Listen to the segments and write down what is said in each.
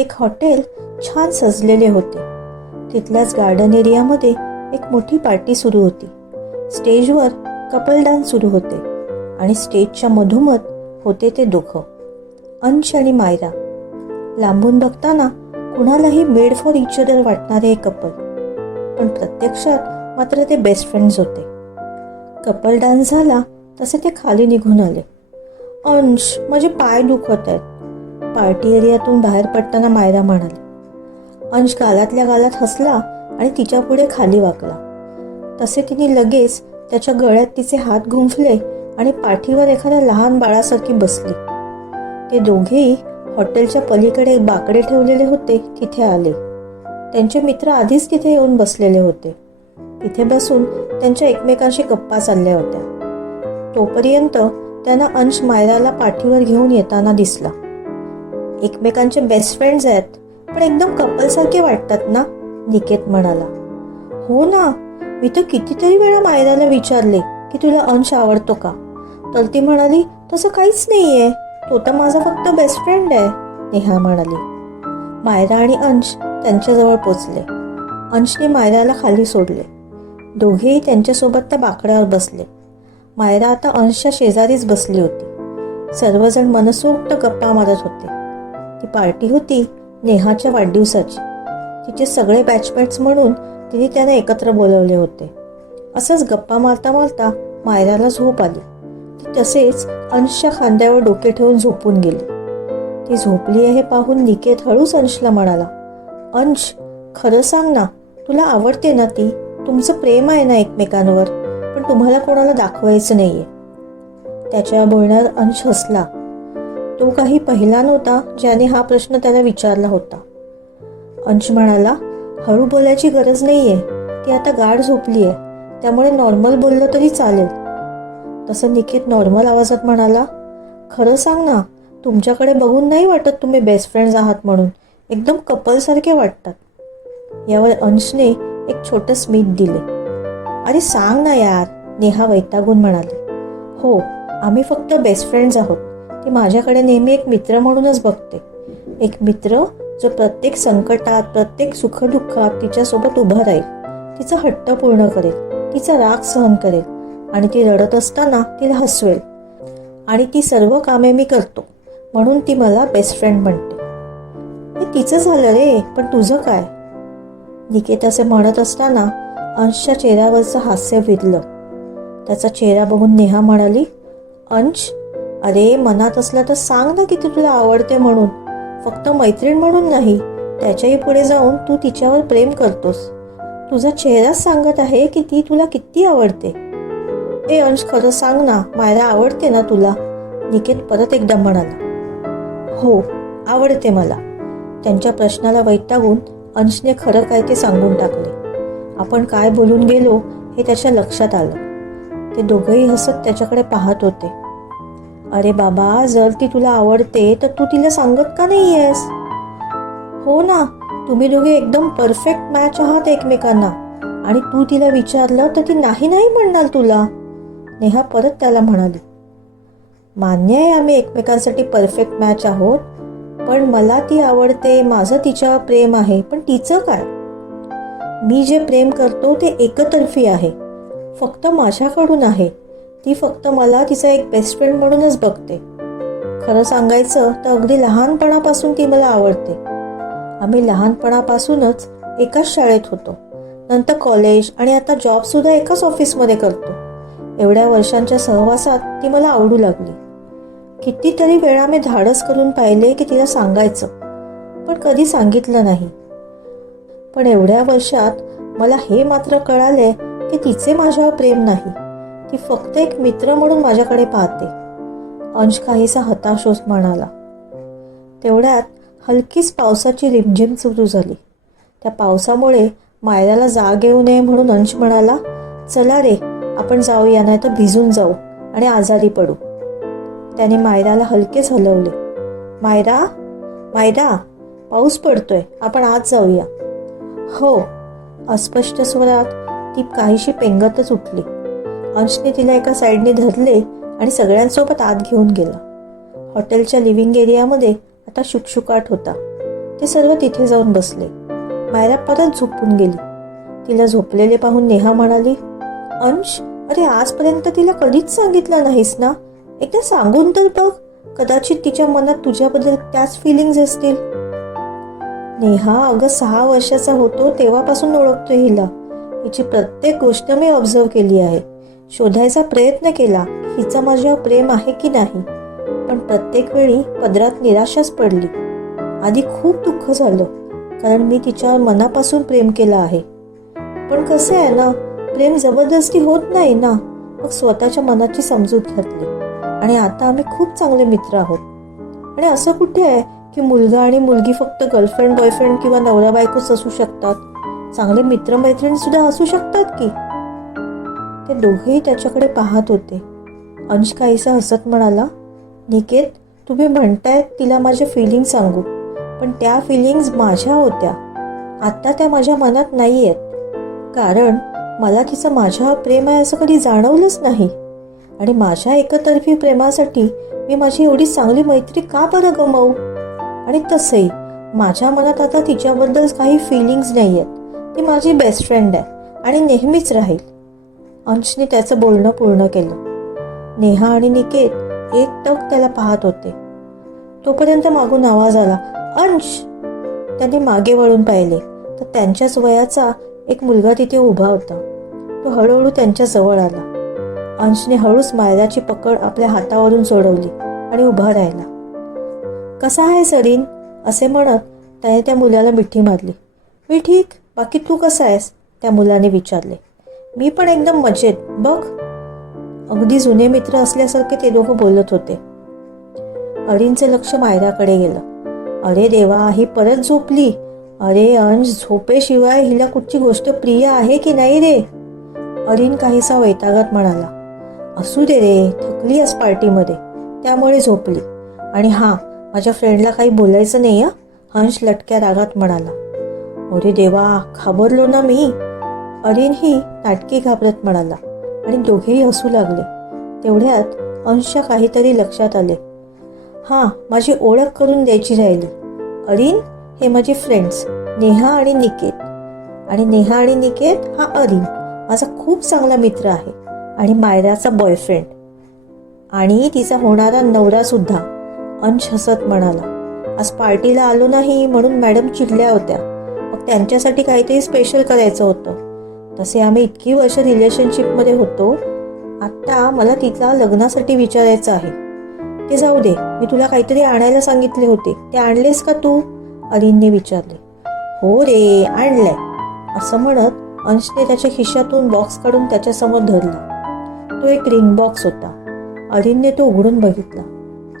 एक हॉटेल छान सजलेले होते. तिथल्याच गार्डन एरियामध्ये एक मोठी पार्टी सुरू होती. स्टेजवर कपल डान्स सुरू होते आणि स्टेजच्या मधोमध होते ते दोघं अंश आणि मायरा. लांबून बघताना कुणालाही मेड फॉर इच अदर वाटणारे हे कपल पण प्रत्यक्षात मात्र ते बेस्ट फ्रेंड्स होते. कपल डान्स झाला तसे ते खाली निघून आले. अंश माझे पाय दुखत आहेत. पार्टी एरियातून बाहेर पडताना मायरा म्हणाली. अंश गालातल्या गालात हसला आणि तिच्या पुढे खाली वाकला. तसे तिने लगेच त्याच्या गळ्यात तिचे हात गुंफले आणि पाठीवर एखाद्या लहान बाळासारखी बसली. ते दोघेही हॉटेलच्या पलीकडे बाकडे ठेवलेले होते तिथे आले. त्यांचे मित्र आधीच तिथे येऊन बसलेले होते. तिथे बसून त्यांच्या एकमेकांशी गप्पा चालल्या होत्या. तोपर्यंत त्यांना अंश मायराला पाठीवर घेऊन येताना दिसला. एकमेकांचे बेस्ट फ्रेंड्स आहेत. पण एकदम कपलसारखे वाटतात ना? निकेत म्हणाला. हो ना मी तर कितीतरी वेळा मायराला विचारले की तुला अंश आवडतो का? तर ती म्हणाली तसं काहीच नाही आहे तो तर माझा फक्त बेस्ट फ्रेंड आहे. नेहा म्हणाली. मायरा आणि अंश त्यांच्याजवळ पोचले. अंशने मायराला खाली सोडले. दोघेही त्यांच्यासोबत त्या बाकड्यावर बसले. मायरा आता अंशच्या शेजारीच बसली होती. सर्वजण मनसोक्त गप्पा मारत होते. ती पार्टी होती नेहाच्या वाढदिवसाची. तिचे सगळे बॅचमेट्स म्हणून तिने त्यांना एकत्र बोलवले होते. असंच गप्पा मारता मारता मायराला झोप आली. ती तसेच अंशच्या खांद्यावर डोके ठेवून झोपून गेली. ती झोपली आहे हे पाहून निकेत हळूच अंशला म्हणाला अंश खरं सांग ना तुला आवडते ना ती? तुमचं प्रेम आहे ना एकमेकांवर पण तुम्हाला कोणाला दाखवायचं नाहीये. त्याच्या बोलण्यात अंश हसला. तो काही पहिला नव्हता ज्याने हा प्रश्न त्याला विचारला होता. अंश म्हणाला हळू बोलायची गरज नाहीये. ती आता गाढ झोपली आहे त्यामुळे नॉर्मल बोललं तरी चालेल. तसं निकेत नॉर्मल आवाजात म्हणाला खरं सांग ना तुमच्याकडे बघून नाही वाटत तुम्ही बेस्ट फ्रेंड्स आहात म्हणून. एकदम कपलसारखे वाटतात. यावर अंशने एक छोटं स्मित दिले. अरे सांग ना यार नेहा वैतागून म्हणाली. हो आम्ही फक्त बेस्ट फ्रेंड्स आहोत. ती माझ्याकडे नेहमी एक मित्र म्हणूनच बघते. एक मित्र जो प्रत्येक संकटात प्रत्येक सुखदुःखात तिच्यासोबत उभं राहील. तिचा हट्ट पूर्ण करेल तिचा राग सहन करेल आणि ती रडत असताना तिला हसवेल. आणि ती सर्व कामे मी करतो म्हणून ती मला बेस्ट फ्रेंड म्हणते. हे तिचं झालं रे पण तुझं काय? निकेत असे म्हणत असताना अंशच्या चेहऱ्यावरचं हास्य विरलं. त्याचा चेहरा बघून नेहा म्हणाली अंश अरे मनात असलं तर सांग ना किती तुला आवडते म्हणून. फक्त मैत्रीण म्हणून नाही त्याच्याही पुढे जाऊन तू तिच्यावर प्रेम करतोस. तुझा चेहराच सांगत आहे की ती तुला किती आवडते. ए अंश खरं सांग ना मायरा आवडते ना तुला? निकेत परत एकदा म्हणाला. हो आवडते मला. त्यांच्या प्रश्नाला वैतागून अंशने खरं काय ते सांगून टाकले. आपण काय बोलून गेलो हे त्याच्या लक्षात आलं. ते दोघंही हसत त्याच्याकडे पाहत होते. अरे बाबा जर ती तुला आवडते तर तू तिला सांगत का नाही आहेस हो ना तुम्ही दोघे एकदम परफेक्ट मॅच आहात एकमेकांना. आणि तू तिला विचारलं तर ती नाही नाही म्हणणार तुला. नेहा परत त्याला म्हणाली मान्य आहे आम्ही एकमेकांसाठी परफेक्ट मॅच आहोत पण मला ती आवडते माझं तिच्यावर प्रेम आहे पण तिचं काय? मी जे प्रेम करतो ते एकतर्फी आहे फक्त माझ्याकडून आहे. ती फक्त मला तिचा एक बेस्ट फ्रेंड म्हणूनच बघते. खरं सांगायचं तर अगदी लहानपणापासून ती मला आवडते. आम्ही लहानपणापासूनच एकाच शाळेत होतो. नंतर कॉलेज आणि आता जॉबसुद्धा एकाच ऑफिसमध्ये करतो. एवढ्या वर्षांच्या सहवासात ती मला आवडू लागली. कितीतरी वेळा मी धाडस करून पाहिले की तिला सांगायचं पण कधी सांगितलं नाही. पण एवढ्या वर्षात मला हे मात्र कळाले की तिचे माझ्यावर प्रेम नाही. ती फक्त एक मित्र म्हणून माझ्याकडे पाहते. अंश काहीसा हताश होत म्हणाला. तेवढ्यात हलकीच पावसाची रिमझिम सुरू झाली. त्या पावसामुळे मायराला जाग येऊ नये म्हणून अंश म्हणाला चला रे आपण जाऊया नाही तर भिजून जाऊ आणि आजारी पडू. त्याने मायराला हलकेच हलवले. मायरा मायरा पाऊस पडतोय आपण आज जाऊया. हो. अस्पष्ट स्वरात ती काहीशी पेंगतच उठली. अंशने तिला एका साईडने धरले आणि सगळ्यांसोबत आत घेऊन गेला. हॉटेलच्या लिव्हिंग एरियामध्ये आता शुकशुकाट होता. ते सर्व तिथे जाऊन बसले. मायरा परत झोपून गेली. तिला झोपलेले पाहून नेहा म्हणाली अंश अरे आजपर्यंत तिला कधीच सांगितलं नाहीस ना? एकदा सांगून तर बघ कदाचित तिच्या मनात तुझ्याबद्दल त्याच फिलिंग्स असतील. नेहा अगं सहा वर्षाचा होतो तेव्हापासून ओळखतो हिला. हिची प्रत्येक गोष्ट मी ऑब्झर्व केली आहे. शोधायचा प्रयत्न केला हिचा माझ्यावर प्रेम आहे की नाही? पण प्रत्येक वेळी पदरात निराशाच पडली. आधी खूप दुःख झालं कारण मी तिच्यावर मनापासून प्रेम केलं आहे. पण कसं आहे ना प्रेम जबरदस्ती होत नाही ना मग स्वतःच्या मनाची समजूत घातली. आणि आता आम्ही खूप चांगले मित्र आहोत. आणि असं कुठे आहे की मुलगा आणि मुलगी फक्त गर्लफ्रेंड बॉयफ्रेंड किंवा नवरा बायकोच असू शकतात? चांगले मित्रमैत्रिणी सुद्धा असू शकतात की? ते दोघेही त्याच्याकडे पाहत होते. अंश काहीसा हसत म्हणाला निकेत तुम्ही म्हणताय तिला माझे फिलिंग सांगू पण त्या फिलिंग्स माझ्या होत्या. आत्ता त्या माझ्या मनात नाही आहेत कारण मला तिचं माझ्यावर प्रेम आहे असं कधी जाणवलंच नाही. आणि माझ्या एकतर्फी प्रेमासाठी मी माझी एवढी चांगली मैत्री का बरं गमावू? आणि तसंही माझ्या मनात आता तिच्याबद्दल काही फिलिंग्स नाही आहेत ती माझी बेस्ट फ्रेंड आहे आणि नेहमीच राहील. अंशने त्याचं बोलणं पूर्ण केलं. नेहा आणि निकेत एक टक त्याला पाहत होते. तोपर्यंत मागून आवाज आला अंश! त्याने मागे वळून पाहिले तर त्यांच्याच वयाचा एक मुलगा तिथे उभा होता. तो हळूहळू त्यांच्या जवळ आला. अंशने हळूच मायराची पकड आपल्या हातावरून सोडवली आणि उभा राहिला. कसा आहे सरीन? असे म्हणत त्याने त्या मुलाला मिठी मारली. मी ठीक बाकी तू कसा आहेस? त्या मुलाने विचारले. मी पण एकदम मजेत. बघ. अगदी जुने मित्र असल्यासारखे ते दोघं बोलत होते. अरीनचे लक्ष मायराकडे गेलं. अरे देवा ही परत झोपली. अरे अंश झोपेशिवाय हिला कुठची गोष्ट प्रिय आहे की नाही रे? अरीन काहीसा वैतागात म्हणाला. असू दे रे थकली आज पार्टीमध्ये. त्यामुळे झोपली. आणि हां माझ्या फ्रेंडला काही बोलायचं नाही हंश लटक्या रागात म्हणाला. अरे देवा घाबरलो ना मी. अरिनही नाटकी घाबरत म्हणाला आणि दोघेही हसू लागले. तेवढ्यात अंशच्या काहीतरी लक्षात आले. हां माझी ओळख करून द्यायची राहिली. अरिन हे माझे फ्रेंड्स नेहा आणि निकेत. आणि नेहा आणि निकेत हा अरिन माझा खूप चांगला मित्र आहे आणि मायराचा बॉयफ्रेंड आणि तिचा होणारा नवरा सुद्धा. अंश हसत म्हणाला. आज पार्टीला आलो नाही म्हणून मॅडम चिडल्या होत्या. मग त्यांच्यासाठी काहीतरी स्पेशल करायचं होतं. तसे आम्ही इतकी वर्ष रिलेशनशिपमध्ये होतो. आत्ता मला तिला लग्नासाठी विचारायचं आहे. ते जाऊ दे मी तुला काहीतरी आणायला सांगितले होते. ते आणलेस का तू? अरिनने विचारले. हो रे आणलंय. असं म्हणत अंशने त्याच्या खिशातून बॉक्स काढून त्याच्यासमोर धरला. तो एक रिंग बॉक्स होता. अरिनने तो उघडून बघितला.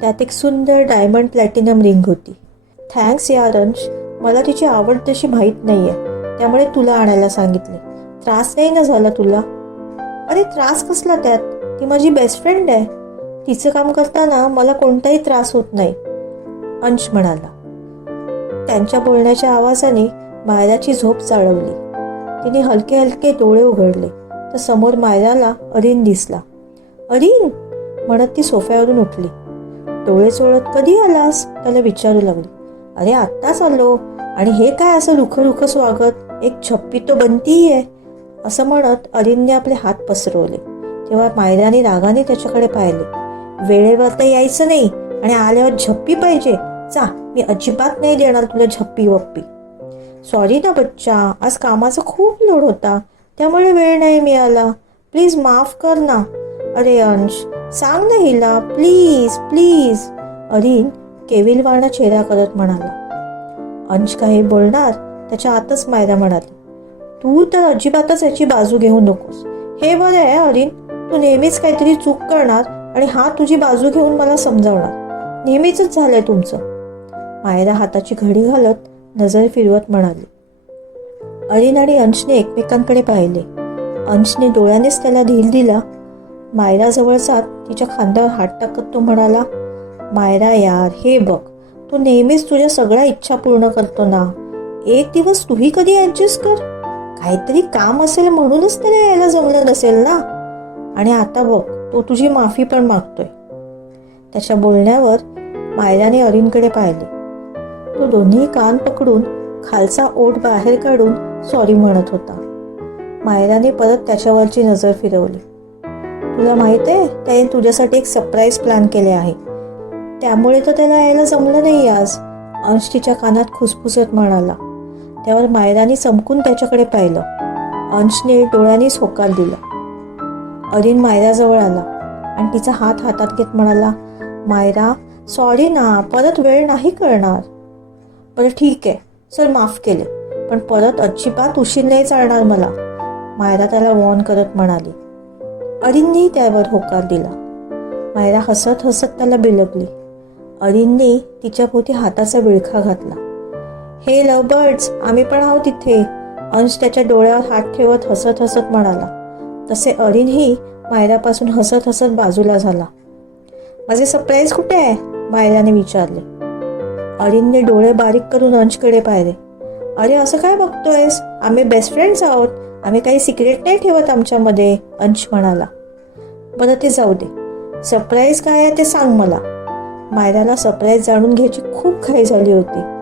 त्यात एक सुंदर डायमंड प्लॅटिनम रिंग होती. थँक्स यार अंश. मला तिची आवड तशी माहीत नाही आहे त्यामुळे तुला आणायला सांगितले. त्रास नाही ना झाला तुला? अरे त्रास कसला त्यात? ती माझी बेस्ट फ्रेंड आहे. तिचं काम करताना मला कोणताही त्रास होत नाही. अंश म्हणाला. त्यांच्या बोलण्याच्या आवाजाने मायराची झोप चाळवली तिने हलके हलके डोळे उघडले. तर समोर मायराला अरीन दिसला. अरीन? म्हणत ती सोफ्यावरून उठली. डोळे चोळत कधी आलास? त्याला विचारू लागली. अरे आत्ताच आलो. आणि हे काय असं रुख रुखं स्वागत? एक छप्पी तो बनतीही आहे असं म्हणत अरीनने आपले हात पसरवले. तेव्हा मायराने रागाने त्याच्याकडे पाहिले. वेळेवर तर यायचं नाही आणि आल्यावर झप्पी पाहिजे. जा मी अजिबात नाही देणार तुला झप्पी वप्पी. सॉरी ना बच्चा आज कामाचा खूप लोड होता. त्यामुळे वेळ नाही मिळाला. प्लीज माफ कर ना. अरे अंश सांग ना हिला. प्लीज प्लीज अरिन केविलवाणा चेहरा करत म्हणाला. अंश काही बोलणार? त्याच्या आतच मायरा म्हणाली. तू तर अजिबातच याची बाजू घेऊ नकोस. हे बरं आहे अरिन तू नेहमीच काहीतरी चूक करणार आणि हा तुझी बाजू घेऊन मला समजावणार. नेहमीच झालंय तुमचं. मायरा हाताची घडी घालत नजर फिरवत म्हणाली. अरिन आणि अंशने एकमेकांकडे पाहिले. अंशने डोळ्यानेच त्याला धीर दिला. मायराजवळ जात तिच्या खांद्यावर हात टाकत तो म्हणाला मायरा यार हे बघ. तू नेहमीच तुझ्या सगळ्या इच्छा पूर्ण करतो ना. एक दिवस तूही कधी ॲडजस्ट कर? काहीतरी काम असेल म्हणूनच त्याला यायला जमलं नसेल ना? आणि आता बघ तो तुझी माफी पण मागतोय. त्याच्या बोलण्यावर मायराने अरीनकडे पाहिले. तो दोन्ही कान पकडून खालचा ओठ बाहेर काढून सॉरी म्हणत होता. मायराने परत त्याच्यावरची नजर फिरवली. तुला माहीत आहे त्याने तुझ्यासाठी एक सरप्राईज प्लॅन केले आहे. त्यामुळे तर त्याला यायला जमलं नाही आज. अंश तिच्या कानात खुसफुसत म्हणाला. त्यावर मायराने चमकून त्याच्याकडे पाहिलं. अंशने डोळ्यांनीच होकार दिला. अरिन मायराजवळ आला आणि तिचा हात हातात घेत म्हणाला मायरा सॉरी ना परत वेळ नाही करणार. बरं ठीक आहे सर माफ केले पण परत अजिबात उशीर नाही चालणार मला मायरा त्याला वॉर्न करत म्हणाली. अरिननी त्यावर होकार दिला. मायरा हसत हसत त्याला बिलगली. अरिनने तिच्या पोती हाताचा विळखा घातला. हे लव बर्ड्स आम्ही पण आहोत इथे. अंश त्याच्या डोळ्यावर हात ठेवत हसत हसत म्हणाला. तसे अरिनही मायरापासून हसत हसत बाजूला झाला. माझे सरप्राईज कुठे आहे? मायराने विचारले. अरिनने डोळे बारीक करून अंशकडे पाहिले. अरे असं काय बघतोयस? आम्ही बेस्ट फ्रेंड्स आहोत. आम्ही काही सिक्रेट नाही ठेवत आमच्यामध्ये अंश म्हणाला. बरं ते जाऊ दे. सरप्राईज काय आहे ते सांग मला. मायराला सरप्राईज जाणून घ्यायची खूप घाई झाली होती.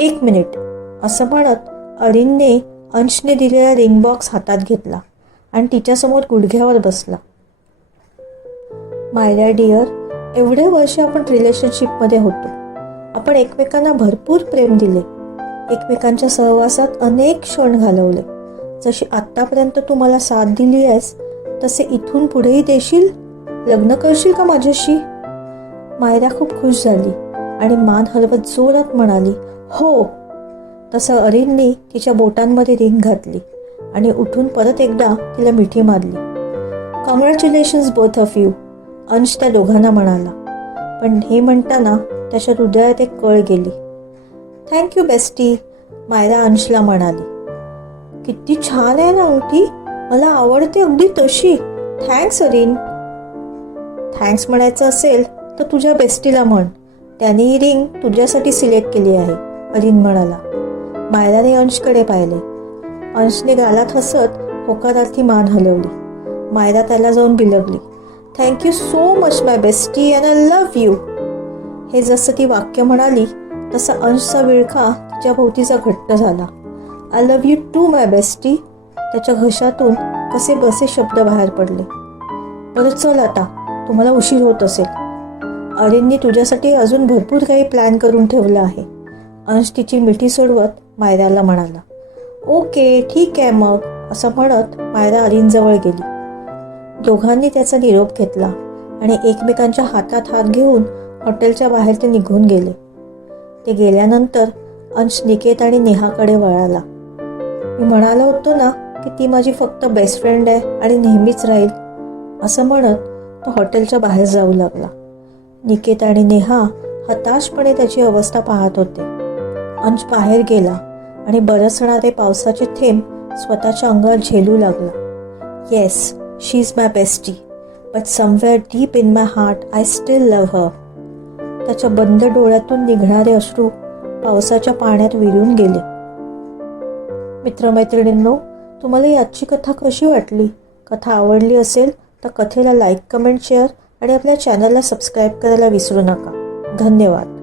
एक मिनिट. असं म्हणत अरिनने अंशने दिलेला रिंग बॉक्स हातात घेतला आणि तिच्यासमोर गुडघ्यावर बसला. मायरा डिअर एवढे वर्ष आपण रिलेशनशिपमध्ये होतो. आपण एकमेकांना भरपूर प्रेम दिले. एकमेकांच्या सहवासात अनेक क्षण घालवले. जशी आत्तापर्यंत तू मला साथ दिली आहेस तसे इथून पुढेही देशील? लग्न करशील का माझ्याशी? मायरा खूप खुश झाली आणि मान हलवत जोरात म्हणाली हो तसं अरिननी तिच्या बोटांमध्ये रिंग घातली आणि उठून परत एकदा तिला मिठी मारली. कॉंग्रॅच्युलेशन्स बोथ ऑफ यू अंश त्या दोघांना म्हणाला. पण हे म्हणताना त्याच्या हृदयात एक कळ गेली. थँक्यू बेस्टी मायरा अंशला म्हणाली. किती छान आहे ना अंगठी मला आवडते अगदी तशी. थँक्स अरिन. थँक्स म्हणायचं असेल तर तुझ्या बेस्टीला म्हण. त्याने ही रिंग तुझ्यासाठी सिलेक्ट केली आहे. अरिन म्हणाला. मायराने अंशकडे पाहिले. अंशने गालात हसत होकारार्थी मान हलवली. मायरा त्याला जाऊन बिलगली. Thank you so much my bestie and I love you हे जसं ती वाक्य म्हणाली तसा अंशचा विळखा तिच्या भोवतीचा घट्ट झाला. I love you too my bestie त्याच्या घशातून कसे बसे शब्द बाहेर पडले. परत चल आता तुम्हाला उशीर होत असेल. अरेंनी तुझ्यासाठी अजून भरपूर काही प्लॅन करून ठेवलं आहे. अंश तिची मिठी सोडवत मायराला म्हणाला ओके ठीक आहे मग असं म्हणत मायरा अलींजवळ गेली. दोघांनी त्याचा निरोप घेतला आणि एकमेकांच्या हातात हात घेऊन हॉटेलच्या बाहेर ते निघून गेले. ते गेल्यानंतर अंश निकेत आणि नेहाकडे वळाला. मी म्हणालो होतो ना की ती माझी फक्त बेस्ट फ्रेंड आहे आणि नेहमीच राहील असं म्हणत तो हॉटेलच्या बाहेर जाऊ लागला. निकेत आणि नेहा हताशपणे त्याची अवस्था पाहत होते. अंश बाहेर गेला आणि बरसणारे पावसाचे थेंब स्वतःच्या अंगावर झेलू लागला. Yes she is my bestie but somewhere deep in my heart I still love her त्याच्या बंद डोळ्यातून निघणारे अश्रू पावसाच्या पाण्यात विरून गेले. मित्रमैत्रिणींनो तुम्हाला याची कथा कशी वाटली? कथा आवडली असेल तर कथेला लाईक कमेंट शेअर आणि आपल्या चॅनलला सबस्क्राईब करायला विसरू नका. धन्यवाद.